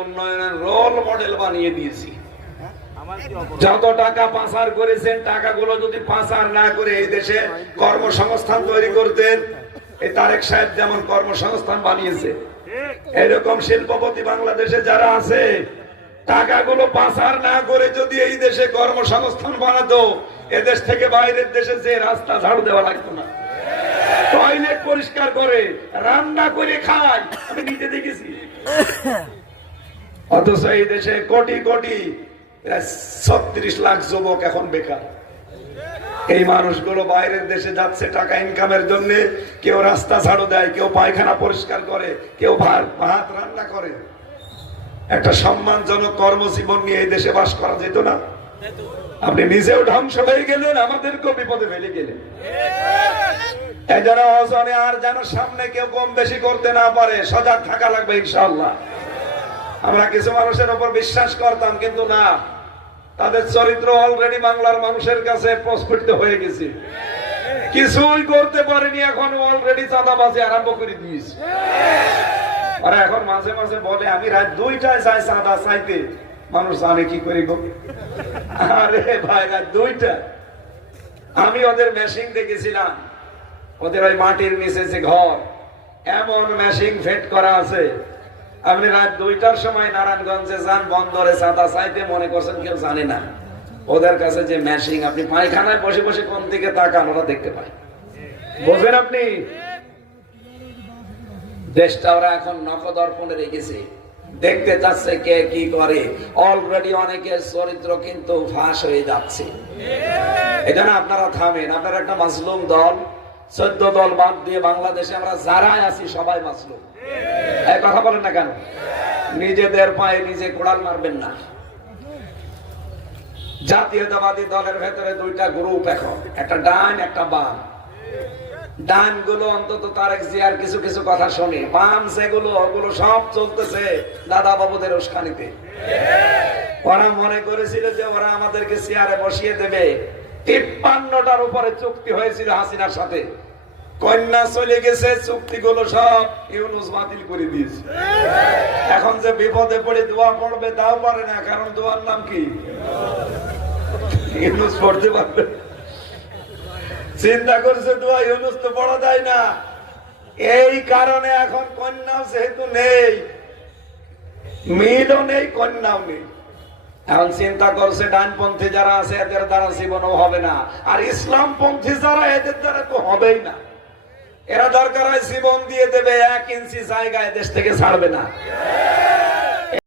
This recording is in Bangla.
উন্নয়নের রোল মডেল বানিয়ে দিয়েছি। যত টাকা পাচার করেছেন টাকাগুলো যদি পাচার না করে এই দেশে কর্মসংস্থান তৈরি করতেন, এই তারেক সাহেব যেমন কর্মসংস্থান বানিয়েছে, এরকম শিল্পপতি বাংলাদেশে যারা আছে টাকাগুলো পাচার না করে যদি এই দেশে কর্মসংস্থান বানাতো, এদেশ থেকে বাইরের দেশে যে রাস্তা ঝাড়ু দেওয়া লাগতো না, টয়লেট পরিষ্কার করে রান্না করে খায়, আমি নিজে দেখেছি। অথচ এই দেশে কোটি কোটি 36 লাখ যুবক এখন বেকার। এই মানুষগুলো বাইরের দেশে যাচ্ছে টাকা ইনকামের জন্য। কেউ রাস্তা ঝাড়ু দেয়, কেউ পায়খানা পরিষ্কার করে, কেউ ভাত রান্না করে। একটা সম্মানজনক কর্মজীবন নিয়ে এই দেশে বাস করা যেত না? আপনি নিজেও ধ্বংস হয়ে গেলেন, আমাদেরকেও বিপদে ফেলে গেলেন। এই জন্য ওজনে আর যেন সামনে কেউ কম বেশি করতে না পারে, সজাগ থাকা লাগবে ইনশাআল্লাহ। আমরা কিছু মানুষের উপর বিশ্বাস করতাম, কিন্তু না, তাদের চরিত্র অলরেডি বাংলার মানুষের কাছে প্রস্ফুটিত হয়ে গেছে। কিছুই করতে পারেনি, এখন অলরেডি চাঁদাবাজি আরম্ভ করে দিয়েছে। আর এখন মাঝে মাঝে বলে আমি রাত 2টায় যাই চাঁদা চাইতে, মানুষ জানে কি করি গো। আরে ভাই, রাত 2টা আমি ওদের মেশিন দেখেছিলাম, ওদের ওই মাটির নিচে যে ঘর, এমন মেশিন ফেট করা আছে। আপনি রাত 2টার সময় নারায়ণগঞ্জে যান বন্দরে চাঁদা চাইতে, মনে করছেন কেউ জানে না। ওদের কাছে যে মেশিন, আপনি পায়খানায় বসে বসে কোন দিকে তাকান ওরা দেখতে পায়। বোঝেন আপনি? দেশটা ওরা এখন নখদর্পণে রেখেছে, দেখতে যাচ্ছে কে কি করে। অলরেডি অনেকের চরিত্র কিন্তু ফাঁস হয়ে যাচ্ছে। এই জন্য আপনারা থামেন। আপনারা একটা মাসলুম দল, 14 দল বাদ দিয়ে বাংলাদেশে আমরা যারাই আছি সবাই মাসলুম। এই কথা বলেন না কেন? নিজেদের পায়ে নিজে কোড়াল মারবেন না। জাতীয়তাবাদী দলের ভেতরে 2টা গ্রুপ এখন, একটা ডান একটা বাম। ডান গুলো অন্তত তারেক জিয়ার কিছু কিছু কথা শোনে, বাম যেগুলো ওগুলো সব চলতেছে দাদা বাবুদের উস্কানিতে। ওরা মনে করেছিল যে ওরা আমাদেরকে চেয়ারে বসিয়ে দেবে। 53টার উপরে চুক্তি হয়েছিল হাসিনার সাথে, কন্যা চলে গেছে, চুক্তিগুলো সব ইউনূস বাতিল করে দিয়েছে। এখন যে বিপদে পড়ে দোয়া পড়বে তাও পারে না, কারণ দোয়ার নাম কি? ইউনূস পড়তে পারবে। চিন্তা করছে দোয়া ইউনূস তো পড়া যায় না, এই কারণে এখন কন্যাও যেহেতু নেই, মিলও নেই, কন্যাও নেই। এখন চিন্তা করছে ডানপন্থী যারা আছে এদের দ্বারা জীবনও হবে না, আর ইসলামপন্থী যারা এদের দ্বারা তো হবেই না। এরা দরকার হয় জীবন দিয়ে দেবে, 1 ইঞ্চি জায়গায় দেশ থেকে ছাড়বে না।